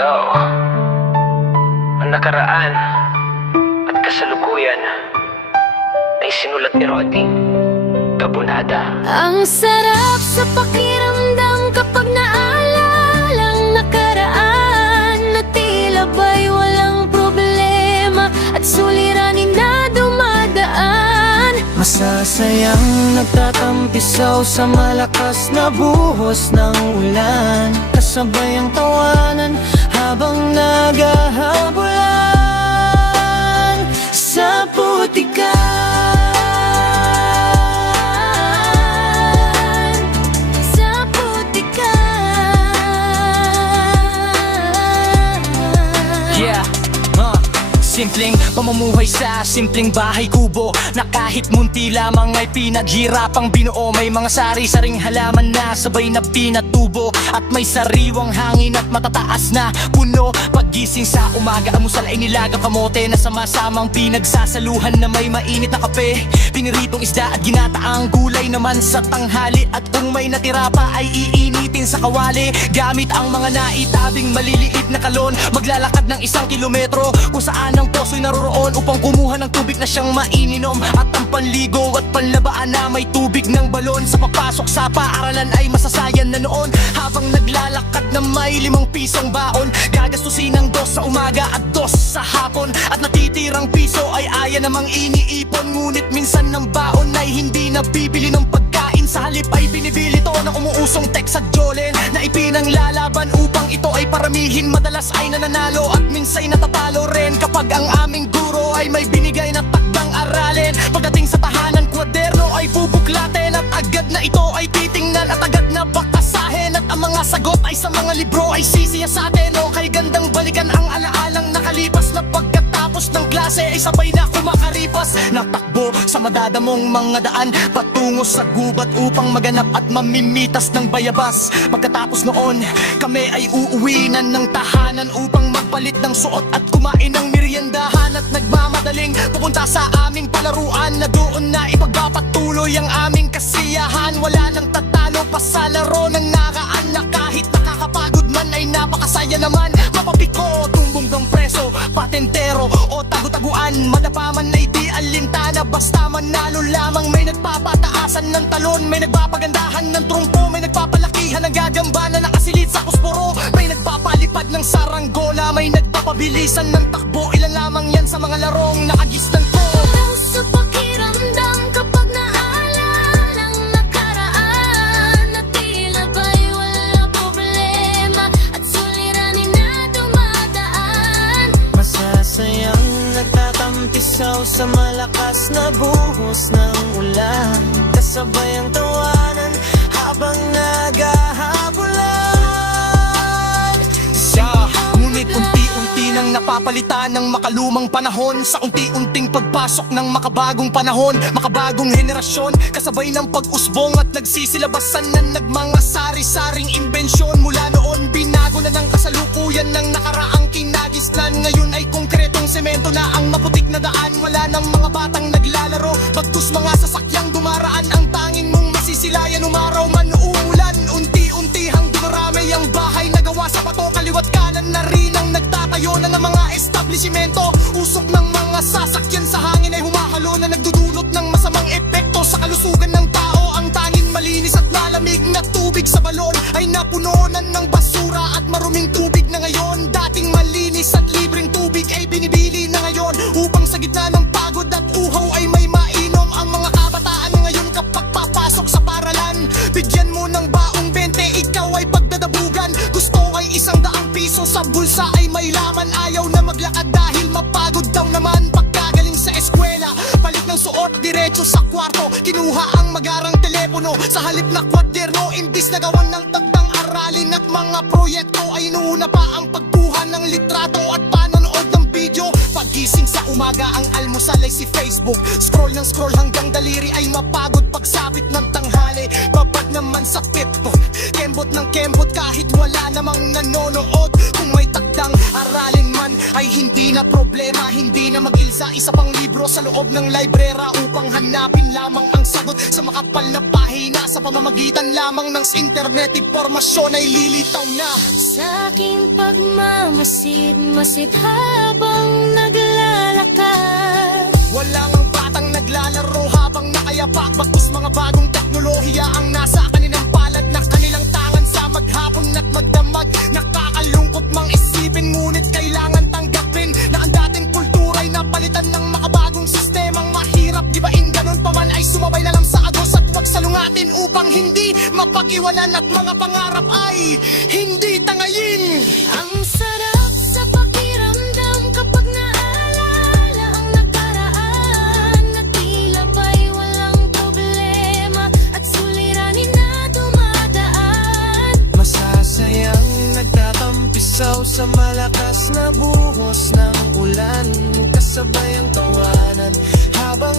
Yo, ang nakaraan at kasalukuyan ay sinulat ni Rodney Gabonada. Ang sarap sa pakiramdam kapag naalalang nakaraan, na tila ba'y walang problema at suliranin na dumadaan. Masasayang nagtatampisaw sa malakas na buhos ng ulan, kasabay ang tawanan habang naghahabulan sa putikan. Sa putikan. Yeah, simpleng pamumuhay sa simpleng bahay kubo, na kahit munti lamang ay pinaghirapang binuo. May mga sari-saring halaman na sabay na pinatubo, at may sariwang hangin at matataas na puno. Paggising sa umaga, amusal ay nilagang kamote na sama-samang pinagsasaluhan na may mainit na kape, piniritong isda at ginataang gulay naman sa tanghali. At kung may natira pa ay iinitin sa kawali gamit ang mga naitabing maliliit na kalon. Maglalakad ng 1 kilometro kung saan ang poso'y naroroon upang kumuha ng tubig na siyang maininom, at ang panligo at panlabaan na may tubig ng balon. Sa papasok sa paaralan ay masasayan na noon, habang naglalakad na may 5 pisong baon. Gagastusin ng 2 sa umaga at 2 sa hapon, at natitirang piso ay aya namang iniipon. Ngunit minsan ng baon ay hindi nabibili ng pagkain, sa halip ay binibili to ng umuusong text at jolen na ipinanglalaban upang ito ay paramihin. Madalas ay nananalo at minsay natatalo rin kapag ang aming guro ay may binigay na takdang aralin. Pagdating sa tahanan, kwaderno ay bubuklatin, at agad na ito ay titingnan at agad na bakasahin. At ang mga sagot ay sa mga libro ay sisiya sa atin. O kay gandang balikan ang alaalang nakalipas, na pagkatapos ng klase ay sabay na kumakaripas. Natakbo sa madadamong mga daan patungo sa gubat upang maganap at mamimitas ng bayabas. Pagkatapos noon, kami ay uuwi na ng tahanan upang magpalit ng suot at kumain ng meriendahan. At nagmamadaling pupunta sa aming palaruan, na doon na ipagpapatuloy ang aming kasiyahan. Wala nang tatalo pa sa laro ng nakaraan, na kahit nakakapagod man ay napakasaya naman. Mapapiko, tumbong ng preso, patentero o tagu-taguan, madapa man ay di alintana, basta manalo lamang. May nagpapataasan ng talon, may nagpapagandahan ng trumpo, may nagpapalakihan ng gagamba na nakasilit sa kusporo, may nagpapalipad ng saranggola, may nagpapabilisan ng takbo. Ilan lamang yan sa mga larong nakagisnan ko. Ang sa pakiramdam kapag naalalang nakaraan, na tila ba'y walang problema at suliranin na dumadaan. Masasayang nagtatampisaw sa malakas na buhos ng ulan, kasabay ang tawanan habang naghahabulan. Ngunit unti-unti nang napapalitan ng makalumang panahon, sa unti-unting pagpasok ng makabagong panahon, makabagong henerasyon, kasabay ng pag-usbong at nagsisilabasan na nagmanga sari-saring imbensyon. Mula noon binago na ng kasalukuyan ng nakaraang kinagisnan. Ngayon ay konkretong semento na ang maputik na daan. Wala ng mga batang naglalaro, bagkus mga sasakyang dumaraan. Ang tanging mong masisilayan umaraw man umulan. Unti-unti hang dumarami ang bahay na gawa sa bato, kaliwat kanan na rin ang nagtatayo na ng mga establishmento. Usok ng mga sasakyan sa hangin ay humahalo, na nagdudulot ng masamang epekto sa kalusugan ng tao. Ang tanging malinis at malamig na tubig sa balon ay napunonan ng basura at maruming tubig na ngayon. Dating malinis at libreng tubig ay binibili na ngayon, upang sa gitna ng pagod at uhaw ay may mainom. Ang mga kabataan ngayon kapag papasok sa paralan, bigyan mo ng baong 20, ikaw ay pagdadabugan. Gusto ay 100 piso, sa bulsa ay may laman. Ayaw na maglakad dahil mapagod daw naman. Pagkagaling sa eskwela, palit ng suot, diretso sa kwarto, kinuha ang magarang telepono. Sa halip na kwaderno, imbis na gawan ng tagdang aralin at mga proyekto, ay inuuna pa ang pagkuha ng litrato at panonood ng video. Pagising sa umaga, ang almusal ay si Facebook, scroll ng scroll hanggang daliri ay mapagod. Pagsapit ng tanghali, babad naman sa pitbot, kembot ng kembot kahit wala namang nanonood. Kung may takda magandang aralin man ay hindi na problema. Hindi na mag-ilsa isa pang libro sa loob ng librera upang hanapin lamang ang sagot sa makapal na pahina. Sa pamamagitan lamang ng internet, impormasyon ay lilitaw na. Sa aking pagmamasid-masid habang naglalakad. Wala ngang batang naglalaro habang nakayapak. Bagkus mga bagong teknolohiya ang nasa kanilang palad na kanilang tangan sa maghapon at magdamag. Nakakalungkot mang isipin, ngunit kailangan tanggapin na ang dating kultura'y napalitan ng makabagong sistemang mahirap gibain. Ganun pa man ay sumabay na lang sa agos at huwag salungatin upang hindi mapag-iwanan at mga pangarap ay hindi tangayin. Ang sarap sa pakiramdam kapag naalala ang nakaraan, na tila ba'y walang problema at suliranin na dumadaan. Masasayang nagtatampisaw sa malakas na buhos ng ulan, kasabay ang tawanan habang